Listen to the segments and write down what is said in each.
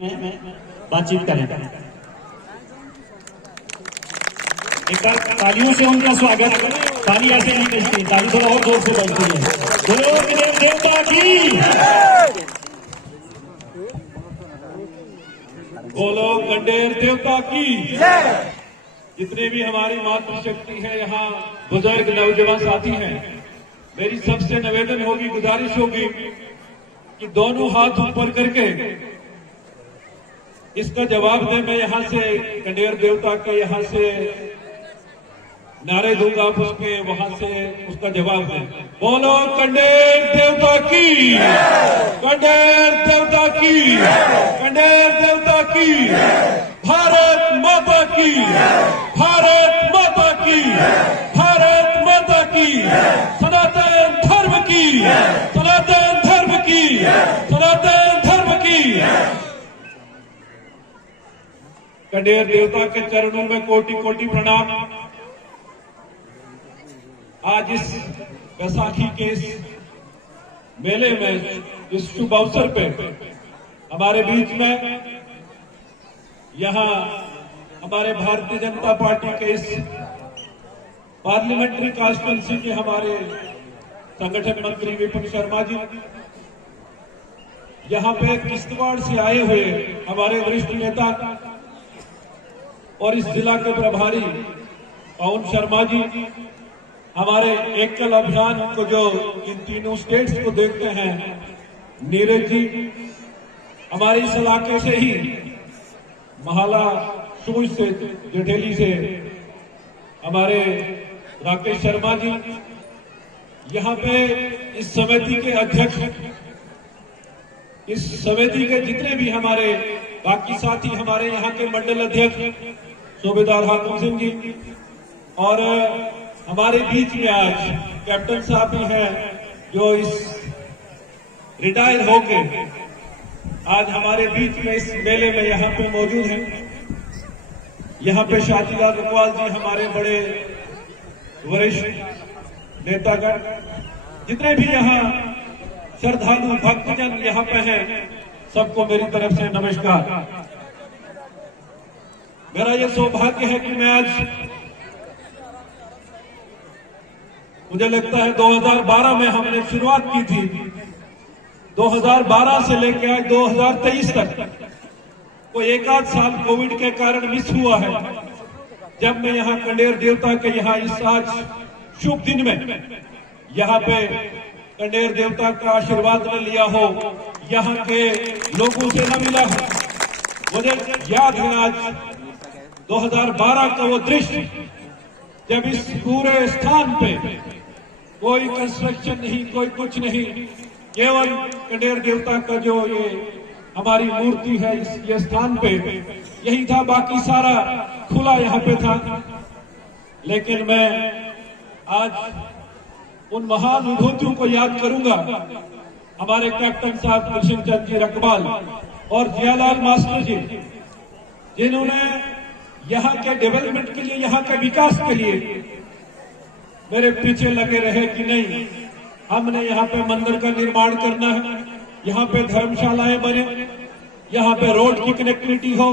बातचीत करें। एक बार तालियों से उनका स्वागत। ताली ऐसे नहीं बजती, ताली थोड़ा और जोर से बजती है। बोलो गणेश देवता की, बोलो गंडेर देवता की। जितने भी हमारी मातृशक्ति है, यहाँ बुजुर्ग नौजवान साथी हैं, मेरी सबसे निवेदन होगी, गुजारिश होगी कि दोनों हाथ ऊपर करके इसका जवाब दें। मैं यहाँ से गंडेर देवता के यहाँ से नारे दूंगा, आप उसके वहां से उसका जवाब दें। बोलो गंडेर देवता की, गंडेर देवता की, गंडेर देवता की, भारत माता की, भारत माता की, भारत माता की, सनातन धर्म की, सनातन धर्म की, सनातन धर्म की। गंडेर देवता के चरणों में कोटि कोटि प्रणाम। आज इस बैसाखी के इस मेले में, इस शुभ अवसर पे हमारे बीच में यहाँ हमारे भारतीय जनता पार्टी के इस पार्लियामेंट्री कॉन्स्टिट्यूंसी के हमारे संगठन मंत्री विपिन शर्मा जी, यहाँ पे किश्तवाड़ से आए हुए हमारे वरिष्ठ नेता और इस जिला के प्रभारी पवन शर्मा जी, हमारे एकल अभियान को जो इन तीनों स्टेट्स को देखते हैं नीरज जी, हमारे इस इलाके से ही महाला सूज से जटेली से हमारे राकेश शर्मा जी, यहाँ पे इस समिति के अध्यक्ष, इस समिति के जितने भी हमारे बाकी साथी, हमारे यहाँ के मंडल अध्यक्ष सूबेदार हाकिम सिंह जी, और हमारे बीच में आज कैप्टन साहब भी हैं जो इस रिटायर होके आज हमारे बीच में इस मेले में यहाँ पे मौजूद हैं। यहाँ पे शातीलाल रुकवाल जी, हमारे बड़े वरिष्ठ नेतागण, जितने भी यहाँ श्रद्धालु भक्तजन यहाँ पे हैं, सबको मेरी तरफ से नमस्कार। मेरा ये सौभाग्य है कि मैं आज, मुझे लगता है 2012 में हमने शुरुआत की थी, 2012 से लेकर आज 2023 तक कोई एक आध साल कोविड के कारण मिस हुआ है, जब मैं यहाँ गंडेर देवता के यहाँ इस आज शुभ दिन में यहाँ पे गंडेर देवता का आशीर्वाद न लिया हो, यहाँ के लोगों से न मिला हो। मुझे याद है आज 2012 का वो दृश्य, जब इस पूरे स्थान पे कोई कंस्ट्रक्शन नहीं, कोई कुछ नहीं, केवल गंडेर देवता का जो ये हमारी मूर्ति है इस ये स्थान पे यही था, बाकी सारा खुला यहाँ पे था। लेकिन मैं आज उन महान विभूतियों को याद करूंगा, हमारे कैप्टन साहब कृष्ण चंद्र जी रकबाल और जियालाल मास्टर जी, जिन्होंने यहाँ के डेवलपमेंट के लिए, यहाँ के विकास के लिए मेरे पीछे लगे रहे कि नहीं, हमने यहाँ पे मंदिर का निर्माण करना है, यहाँ पे धर्मशालाएं बने, यहाँ पे रोड की कनेक्टिविटी हो,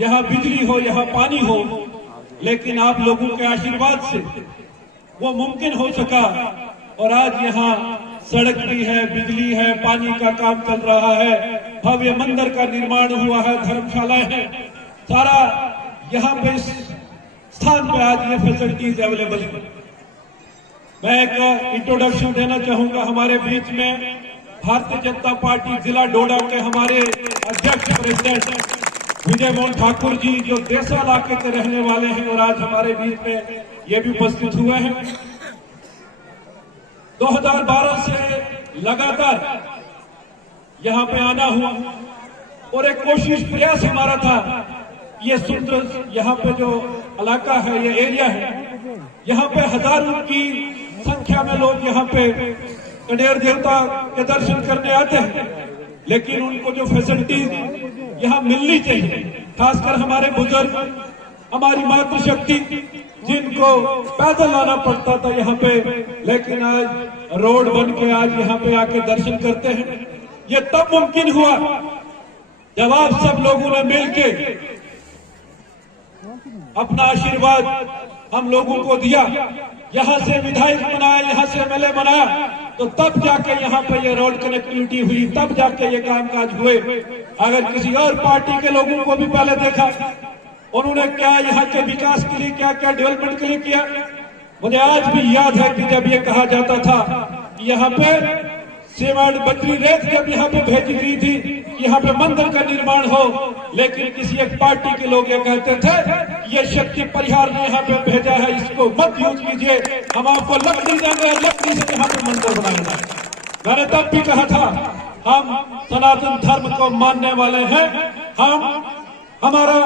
यहाँ बिजली हो, यहाँ पानी हो। लेकिन आप लोगों के आशीर्वाद से वो मुमकिन हो सका, और आज यहाँ सड़क भी है, बिजली है, पानी का काम चल रहा है, भव्य मंदिर का निर्माण हुआ है, धर्मशालाएं हैं, सारा यहाँ पे इस स्थान पे आज ये फैसिलिटीज अवेलेबल है। मैं एक इंट्रोडक्शन देना चाहूंगा। हमारे बीच में भारतीय जनता पार्टी जिला डोडा के हमारे अध्यक्ष प्रेसिडेंट विजय मोहन ठाकुर जी, जो देसा इलाके के रहने वाले हैं और आज हमारे बीच में ये भी उपस्थित हुए हैं। 2012 से लगातार यहाँ पे आना हुआ और एक कोशिश प्रयास हमारा था, ये सुंदर यहाँ पे जो इलाका है, ये एरिया है, यहाँ पे हजारों की संख्या में लोग यहाँ पे गंडेर देवता के दर्शन करने आते हैं, लेकिन उनको जो फैसिलिटीज यहाँ मिलनी चाहिए, खासकर हमारे बुजुर्ग, हमारी मातृशक्ति, जिनको पैदल आना पड़ता था यहाँ पे, लेकिन आज रोड बन के आज यहाँ पे आके दर्शन करते हैं। ये तब मुमकिन हुआ जब आप सब लोगों ने मिलके अपना आशीर्वाद हम लोगों को दिया, यहां से विधायक बनाया, यहां से एमएलए बनाया, तो तब जाके यहाँ पे ये रोड कनेक्टिविटी हुई, तब जाके ये कामकाज हुए। अगर किसी और पार्टी के लोगों को भी पहले देखा, उन्होंने क्या यहाँ के विकास के लिए क्या क्या डेवलपमेंट के लिए किया, मुझे आज भी याद है कि जब ये कहा जाता था कि यहाँ पे सीमेंट बजरी रेत जब यहाँ पे भेजी गई थी, यहाँ पे मंदिर का निर्माण हो, लेकिन किसी एक पार्टी के लोग ये कहते थे ये शक्ति परिहार ने यहाँ पे भेजा है, इसको मत यूज कीजिए, हम आपको लकड़ी देंगे, लकड़ी से यहाँ पे मंदिर बनाएंगे। मैंने तब भी कहा था हम सनातन धर्म को मानने वाले हैं, हम हमारा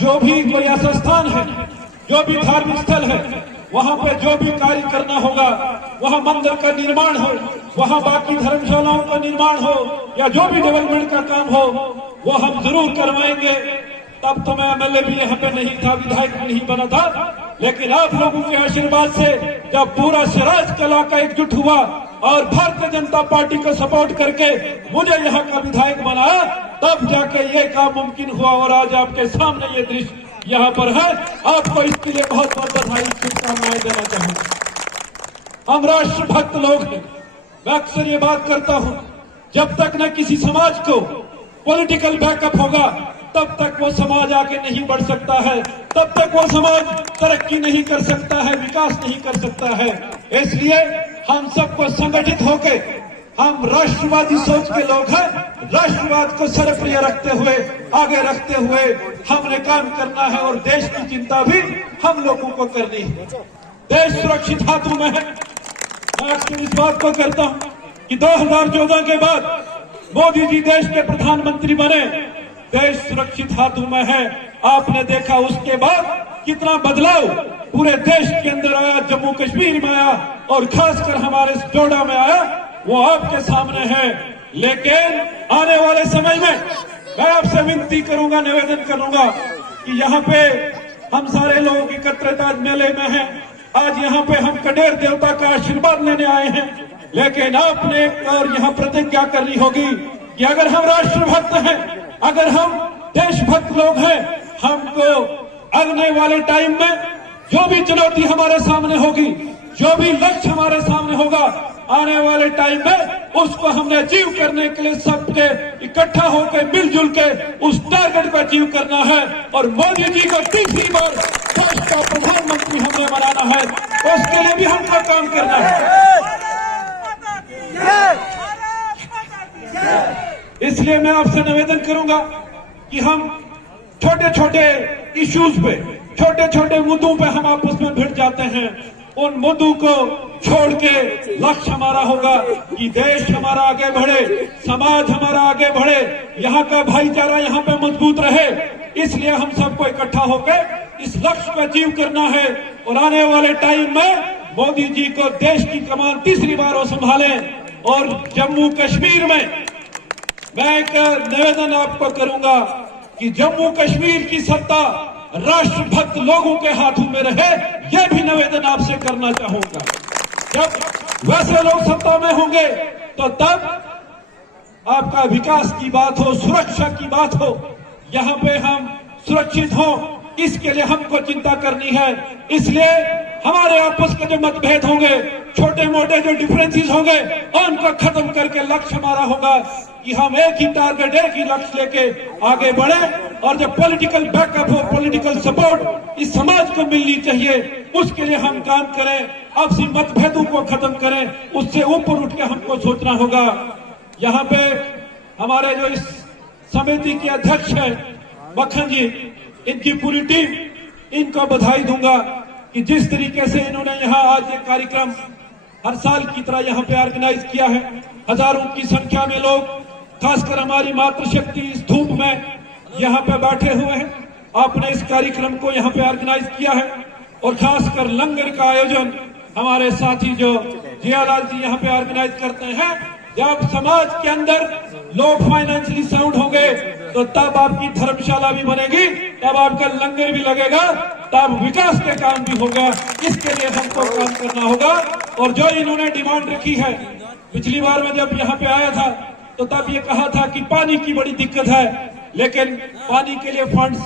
जो भी कोई ऐसा स्थान है, जो भी धार्मिक स्थल है, वहां पे जो भी कार्य करना होगा, वहां मंदिर का निर्माण हो, वहां बाकी धर्मशालाओं का निर्माण हो, या जो भी डेवलपमेंट का काम हो, वो हम जरूर करवाएंगे। तब तो मैं एमएलए भी यहाँ पे नहीं था, विधायक भी नहीं बना था, लेकिन आप लोगों के आशीर्वाद से जब पूरा सिराज का इलाका एकजुट हुआ और भारतीय जनता पार्टी को सपोर्ट करके मुझे यहाँ का विधायक बनाया, तब जाके ये काम मुमकिन हुआ और आज आपके सामने ये दृश्य यहाँ पर है। आपको इसके लिए बहुत बहुत बधाई, शुभकामनाएं देना चाहूंगा। हम राष्ट्रभक्त लोग हैं। मैं अक्सर ये बात करता हूं, जब तक न किसी समाज को पॉलिटिकल बैकअप होगा, तब तक वो समाज आगे नहीं बढ़ सकता है, तब तक वो समाज तरक्की नहीं कर सकता है, विकास नहीं कर सकता है। इसलिए हम सबको संगठित होके, हम राष्ट्रवादी सोच के लोग हैं, राष्ट्रवाद को सर्वप्रिय रखते हुए, आगे रखते हुए हमने काम करना है और देश की चिंता भी हम लोगों को करनी है। देश सुरक्षित हाथों में है। मैं अक्सर इस बात को करता हूं कि 2014 के बाद मोदी जी देश के प्रधानमंत्री बने, देश सुरक्षित हाथों में है। आपने देखा उसके बाद कितना बदलाव पूरे देश के अंदर आया, जम्मू कश्मीर में आया और खासकर हमारे डोडा में आया, वो आपके सामने है। लेकिन आने वाले समय में मैं आपसे विनती करूंगा, निवेदन करूंगा कि यहाँ पे हम सारे लोग एकत्रित आज मेले में हैं। आज यहाँ पे हम कडेर देवता का आशीर्वाद लेने आए हैं, लेकिन आपने और यहाँ प्रतिज्ञा करनी होगी कि अगर हम राष्ट्रभक्त हैं, अगर हम देशभक्त लोग हैं, हमको आने वाले टाइम में जो भी चुनौती हमारे सामने होगी, जो भी लक्ष्य हमारे सामने होगा, आने वाले टाइम में उसको हमने अचीव करने के लिए सबके इकट्ठा होकर मिलजुल के उस टारगेट को अचीव करना है। और मोदी जी को तीसरी बार देश का प्रधानमंत्री हमने बनाना है, उसके लिए भी हमको काम करना है। इसलिए मैं आपसे निवेदन करूंगा कि हम छोटे छोटे इश्यूज पे, छोटे छोटे मुद्दों पे हम आपस में भिड़ जाते हैं। उन मुद्दों को छोड़ के लक्ष्य हमारा होगा कि देश हमारा आगे बढ़े, समाज हमारा आगे बढ़े, यहाँ का भाईचारा यहाँ पे मजबूत रहे। इसलिए हम सबको इकट्ठा होकर इस लक्ष्य को अचीव करना है। और आने वाले टाइम में मोदी जी को देश की कमान तीसरी बार वो संभालें। और जम्मू कश्मीर में मैं एक निवेदन आपको करूंगा कि जम्मू कश्मीर की सत्ता राष्ट्रभक्त लोगों के हाथों में रहे, यह भी निवेदन आपसे करना चाहूंगा। जब वैसे लोग सत्ता में होंगे तो तब आपका विकास की बात हो, सुरक्षा की बात हो, यहाँ पे हम सुरक्षित हो, इसके लिए हमको चिंता करनी है। इसलिए हमारे आपस के जो मतभेद होंगे, छोटे मोटे जो डिफरेंसेस होंगे, उनको खत्म करके लक्ष्य हमारा होगा कि हम एक ही टारगेट, एक ही लक्ष्य लेके आगे बढ़े। और जब पॉलिटिकल बैकअप हो, पॉलिटिकल सपोर्ट इस समाज को मिलनी चाहिए, उसके लिए हम काम करें, आपसी मतभेदों को खत्म करें, उससे ऊपर उठ के हमको सोचना होगा। यहाँ पे हमारे जो इस समिति के अध्यक्ष है मक्खन जी, इनकी पूरी टीम, इनको बधाई दूंगा कि जिस तरीके से इन्होंने यहाँ आज एक कार्यक्रम हर साल की तरह यहाँ पे ऑर्गेनाइज किया है। हजारों की संख्या में लोग, खासकर हमारी मातृशक्ति इस धूप में यहाँ पे बैठे हुए हैं। आपने इस कार्यक्रम को यहाँ पे ऑर्गेनाइज किया है और खासकर लंगर का आयोजन हमारे साथी जो जियालाल जी यहाँ पे ऑर्गेनाइज करते हैं। जब समाज के अंदर लोग फाइनेंशियली साउंड होंगे तो तब आपकी धर्मशाला भी बनेगी, तब आपका लंगर भी लगेगा, तब विकास के काम भी होगा। इसके लिए हमको काम करना होगा। और जो इन्होंने डिमांड रखी है, पिछली बार में जब यहाँ पे आया था तो तब ये कहा था कि पानी की बड़ी दिक्कत है, लेकिन पानी के लिए फंड्स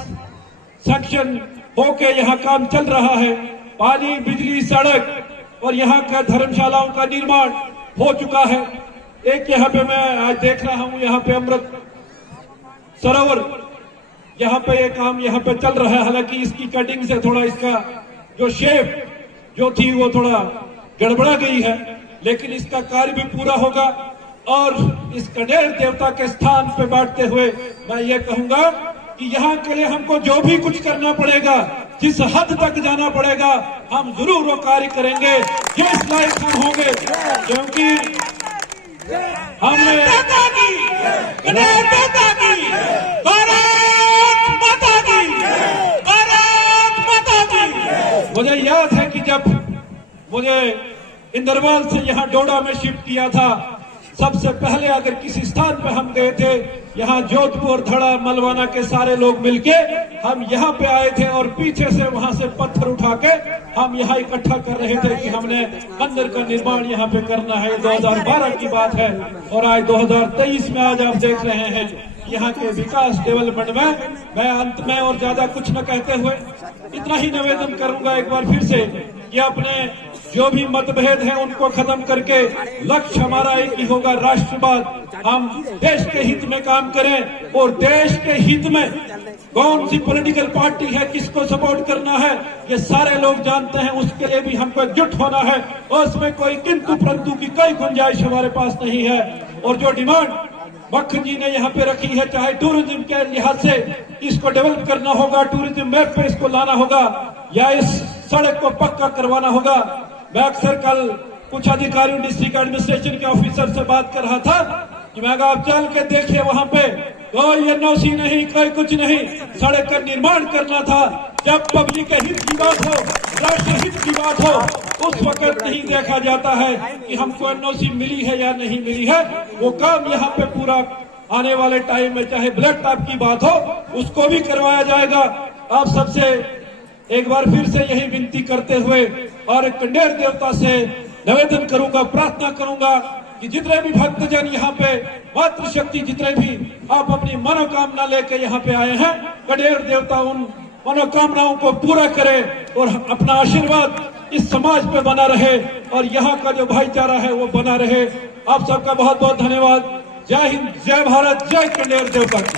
सैंक्शन होके यहाँ काम चल रहा है। पानी, बिजली, सड़क और यहाँ का धर्मशालाओं का निर्माण हो चुका है। एक यहाँ पे मैं आज देख रहा हूँ, यहाँ पे अमृत सरोवर, यहाँ पे ये काम यहाँ पे चल रहा है। हालांकि इसकी कटिंग से थोड़ा इसका जो शेप जो थी वो थोड़ा गड़बड़ा गई है, लेकिन इसका कार्य भी पूरा होगा। और इस कनेर देवता के स्थान पे बैठते हुए मैं ये कहूंगा कि यहाँ के लिए हमको जो भी कुछ करना पड़ेगा, जिस हद तक जाना पड़ेगा, हम जरूर वो कार्य करेंगे जिस लायक हम होंगे, क्योंकि हमने मुझे याद है कि जब मुझे इंदरवाल से यहाँ डोडा में शिफ्ट किया था, सबसे पहले अगर किसी स्थान पे हम गए थे, यहाँ जोधपुर, धड़ा, मलवाना के सारे लोग मिलके हम यहाँ पे आए थे और पीछे से वहां से पत्थर उठा के हम यहाँ इकट्ठा कर रहे थे कि हमने मंदिर का निर्माण यहाँ पे करना है। 2012 की बात है और आज 2023 में आज आप देख रहे हैं यहाँ के विकास डेवलपमेंट में। मैं अंत में और ज्यादा कुछ न कहते हुए इतना ही निवेदन करूंगा एक बार फिर से कि अपने जो भी मतभेद है उनको खत्म करके लक्ष्य हमारा एक ही होगा, राष्ट्रवाद। हम देश के हित में काम करें और देश के हित में कौन सी पॉलिटिकल पार्टी है, किसको सपोर्ट करना है, ये सारे लोग जानते हैं। उसके लिए भी हमको एकजुट होना है और उसमें कोई किंतु परंतु की कोई गुंजाइश हमारे पास नहीं है। और जो डिमांड मक्खन जी ने यहाँ पे रखी है, चाहे टूरिज्म के लिहाज से इसको डेवलप करना होगा, टूरिज्म मैप पे इसको लाना होगा, या इस सड़क को पक्का करवाना होगा। मैं अक्सर कल कुछ अधिकारियों, डिस्ट्रिक्ट एडमिनिस्ट्रेशन के ऑफिसर से बात कर रहा था कि मैं आप चल के देखिए वहां पे कोई एनओसी नहीं, कोई कुछ नहीं, सड़क का निर्माण करना था। जब पब्लिक के हित की बात हो, राष्ट्र हित की बात हो, उस वक्त नहीं देखा जाता है कि हमको एनओसी मिली है या नहीं मिली है। वो काम यहाँ पे पूरा आने वाले टाइम में, चाहे ब्लड टैप की बात हो, उसको भी करवाया जाएगा। आप सबसे एक बार फिर से यही विनती करते हुए और कनेर देवता से निवेदन करूंगा, प्रार्थना करूंगा कि जितने भी भक्तजन यहाँ पे, मातृशक्ति जितने भी आप अपनी मनोकामना लेके यहाँ पे आए हैं, कनेर देवता उन मनोकामनाओं को पूरा करे और अपना आशीर्वाद इस समाज पे बना रहे और यहाँ का जो भाईचारा है वो बना रहे। आप सबका बहुत बहुत धन्यवाद। जय हिंद, जय भारत, जय कनेर देवता की।